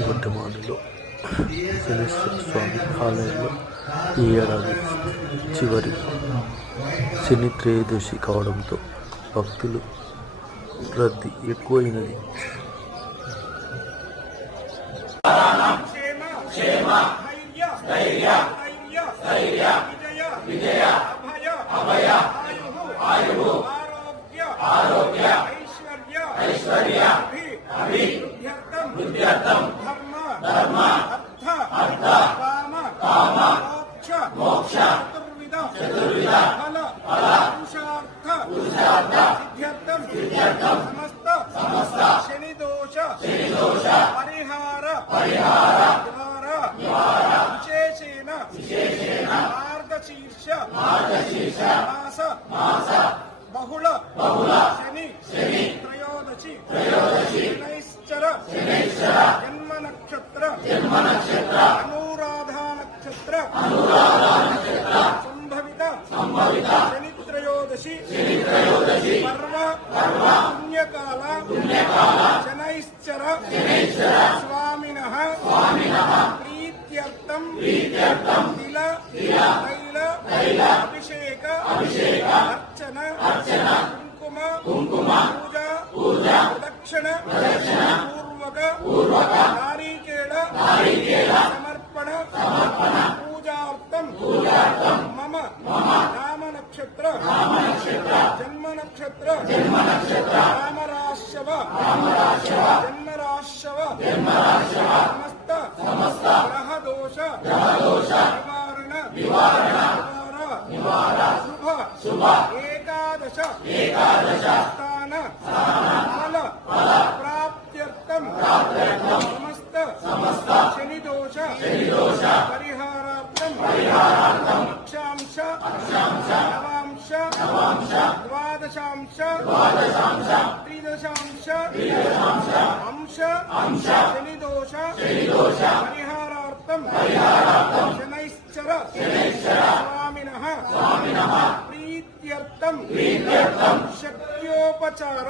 వర్ధమానిలో శనేశ్వర స్వామి ఆలయంలో ఈ ఏడాది చివరి శని త్రయోదశి కావడంతో భక్తులు రద్దీ ఎక్కువైనది. బహుళ శని త్రయోదశి శనైశ్చర జన్మ నక్షత్ర అనురాధ నక్షత్ర సంభవిత శని త్రయోదశి పర్వ పుణ్యకాల శనైశ్చర స్వామినః ప్రీత్యర్థం తిల తైల అభిషేక అర్చన కుంకుమ పూజా ప్రదక్షిణ పూర్వక నారీకేళ సమర్పణ పూజార్థం మమ నామ నక్షత్ర జన్మ నక్షత్ర రామరాశవ జన్మరాశవ సమస్త గ్రహ దోష నివారణ శుభ ఏకాదశ స్థాన ఫల ప్రాప్త్యర్థం సమస్త శని దోష పరిహారార్థం అక్షాంశ నవాంశ ద్వాదశాంశ త్రిదశాంశ అంశ శని దోష పరిహారార్థం శనైశ్చర స్వామినః ప్రీత్యర్థం శక్త్యోపచార